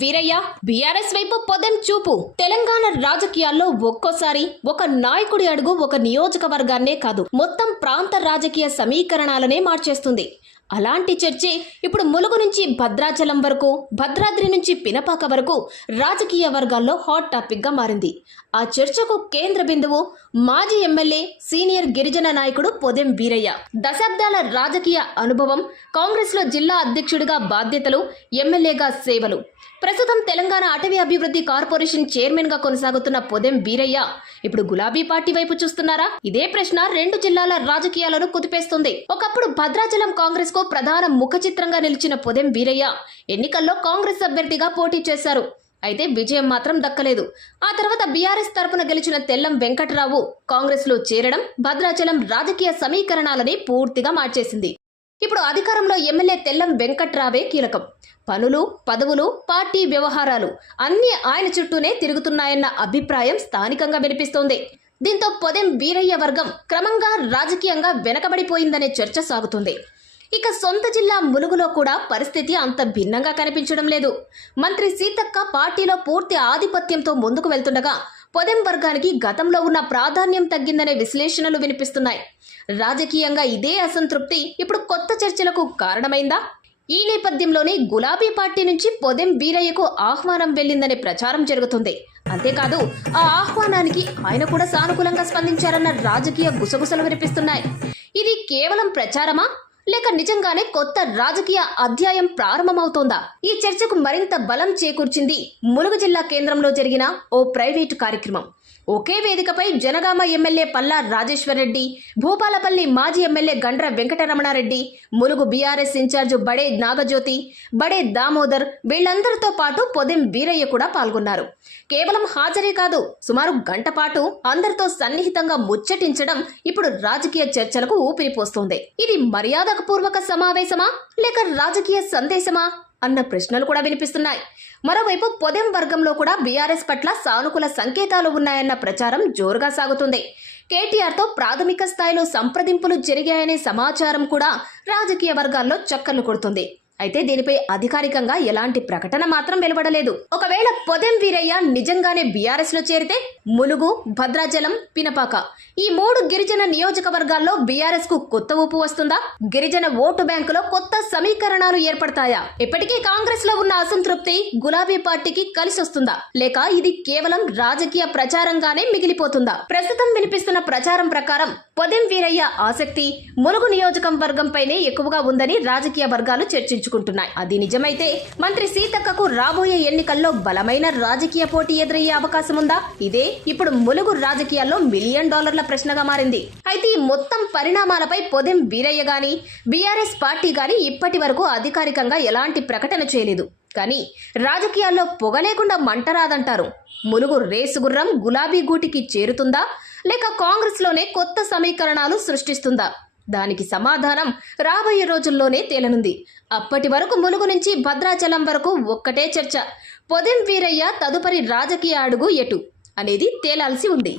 Veeraiah BRS వైపు పొదెం చూపు. తెలంగాణ రాజకీయాల్లో ఒక్కోసారి ఒక నాయకుడి అడుగు ఒక నియోజకవర్గాన్నే కాదు, మొత్తం ప్రాంత రాజకీయ సమీకరణాలనే మార్చేస్తుంది. అలాంటి చర్చే ఇప్పుడు ములుగు నుంచి భద్రాచలం వరకు, భద్రాద్రి నుంచి పినపాక వరకు రాజకీయ వర్గాల్లో హాట్ టాపిక్ గా మారింది. ఆ చర్చకు కేంద్ర బిందువు మాజీ ఎమ్మెల్యే, సీనియర్ గిరిజన నాయకుడు పొదెం వీరయ్య. దశాబ్దాల రాజకీయ అనుభవం, కాంగ్రెస్ లో జిల్లా అధ్యక్షుడిగా బాధ్యతలు, ఎమ్మెల్యేగా సేవలు. ప్రస్తుతం తెలంగాణ అటవీ అభివృద్ధి కార్పొరేషన్ చైర్మన్ గా కొనసాగుతున్న పొదెం వీరయ్య ఇప్పుడు గులాబీ పార్టీ వైపు చూస్తున్నారా? ఇదే ప్రశ్న రెండు జిల్లాల రాజకీయాలను కుదిపేస్తుంది. ఒకప్పుడు భద్రాచలం కాంగ్రెస్ కు ప్రధాన ముఖ చిత్రంగా నిలిచిన పొదెం వీరయ్య ఎన్నికల్లో కాంగ్రెస్ అభ్యర్థిగా పోటీ చేశారు. అయితే విజయం మాత్రం దక్కలేదు. ఆ తర్వాత బీఆర్ఎస్ తరపున గెలిచిన తెల్లం వెంకట్రావు కాంగ్రెస్ లో చేరడం భద్రాచలం రాజకీయ సమీకరణాలని పూర్తిగా మార్చేసింది. ఇప్పుడు అధికారంలో ఎమ్మెల్యే తెల్లం వెంకట్రావే కీలకం. పనులు, పదవులు, పార్టీ వ్యవహారాలు అన్నీ ఆయన చుట్టూనే తిరుగుతున్నాయన్న అభిప్రాయం స్థానికంగా వినిపిస్తోంది. దీంతో పొదెం వీరయ్య వర్గం క్రమంగా రాజకీయంగా వెనకబడిపోయిందనే చర్చ సాగుతుంది. ఇక సొంత జిల్లా ములుగులో కూడా పరిస్థితి అంత భిన్నంగా కనిపించడం లేదు. మంత్రి సీతక్క పార్టీలో పూర్తి ఆధిపత్యంతో ముందుకు వెళ్తుండగా పొదెం వర్గానికి గతంలో ఉన్న ప్రాధాన్యం తగ్గిందనే విశ్లేషణలు వినిపిస్తున్నాయి. రాజకీయంగా ఇదే అసంతృప్తి ఇప్పుడు కొత్త చర్చలకు కారణమైందా? ఈ నేపథ్యంలోనే గులాబీ పార్టీ నుంచి పొదెం వీరయ్యకు ఆహ్వానం వెళ్లిందనే ప్రచారం జరుగుతుంది. అంతేకాదు, ఆ ఆహ్వానానికి ఆయన కూడా సానుకూలంగా స్పందించారన్న రాజకీయ గుసగుసలు వినిపిస్తున్నాయి. ఇది కేవలం ప్రచారమా, లేక నిజంగానే కొత్త రాజకీయ అధ్యాయం ప్రారంభమవుతోందా? ఈ చర్చకు మరింత బలం చేకూర్చింది ములుగు జిల్లా కేంద్రంలో జరిగిన ఓ ప్రైవేటు కార్యక్రమం. ఒకే వేదికపై జనగామ ఎమ్మెల్యే పల్లా రాజేశ్వరరెడ్డి, భూపాలపల్లి మాజీ ఎమ్మెల్యే గండ్ర వెంకటరమణారెడ్డి, ములుగు బీఆర్ఎస్ ఇన్ఛార్జ్ బడే నాగజ్యోతి, బడే దామోదర్, వీళ్లందరితో పాటు పొదెం వీరయ్య కూడా పాల్గొన్నారు. కేవలం హాజరే కాదు, సుమారు గంట పాటు అందరితో సన్నిహితంగా ముచ్చటించడం ఇప్పుడు రాజకీయ చర్చలకు ఊపిరిపోస్తోంది. ఇది మర్యాదపూర్వక సమావేశమా, లేక రాజకీయ సందేశమా అన్న ప్రశ్నలు కూడా వినిపిస్తున్నాయి. మరోవైపు పొదెం వర్గంలో కూడా బీఆర్ఎస్ పట్ల సానుకూల సంకేతాలు ఉన్నాయన్న ప్రచారం జోరుగా సాగుతుంది. కేటీఆర్తో ప్రాథమిక స్థాయిలో సంప్రదింపులు జరిగాయనే సమాచారం కూడా రాజకీయ వర్గాల్లో చక్కర్లు కొడుతుంది. అయితే దీనిపై అధికారికంగా ఎలాంటి ప్రకటన మాత్రం వెలువడలేదు. ఒకవేళ పొదెం వీరయ్య నిజంగానే బీఆర్ఎస్ లో చేరితే ములుగు, భద్రాచలం, పినపాక ఈ మూడు గిరిజన నియోజకవర్గాల్లో బీఆర్ఎస్ కు కొత్త ఊపు వస్తుందా? గిరిజన ఓటు బ్యాంకులో కొత్త సమీకరణాలు ఏర్పడతాయా? ఇప్పటికీ కాంగ్రెస్ లో ఉన్న అసంతృప్తి గులాబీ పార్టీకి కలిసి వస్తుందా, లేక ఇది కేవలం రాజకీయ ప్రచారంగానే మిగిలిపోతుందా? ప్రస్తుతం వినిపిస్తున్న ప్రచారం ప్రకారం పొదెం వీరయ్య ఆసక్తి ములుగు నియోజకవర్గంపైనే ఎక్కువగా ఉందని రాజకీయ వర్గాలు చర్చించుకుంటున్నాయి. అది నిజమైతే మంత్రి సీతక్కకు రాబోయే ఎన్నికల్లో బలమైన రాజకీయ పోటీ ఎదురయ్యే అవకాశం ఉందా? ఇదే ఇప్పుడు ములుగు రాజకీయాల్లో $1 మిలియన్ ప్రశ్నగా మారింది. అయితే ఈ మొత్తం పరిణామాలపై పొదెం వీరయ్య గాని, బీఆర్ఎస్ పార్టీ గాని ఇప్పటి వరకు అధికారికంగా ఎలాంటి ప్రకటన చేయలేదు. కానీ రాజకీయాల్లో పొగ లేకుండా మంట రాదంటారు. ములుగు రేసు గుర్రం గులాబీ గూటికి చేరుతుందా, లేక కాంగ్రెస్ లోనే కొత్త సమీకరణాలు సృష్టిస్తుందా? దానికి సమాధానం రాబోయే రోజుల్లోనే తేలనుంది. అప్పటి వరకు ములుగు నుంచి భద్రాచలం వరకు ఒక్కటే చర్చ. పొదెం వీరయ్య తదుపరి రాజకీయ అడుగు ఎటు అనేది తేలాల్సి ఉంది.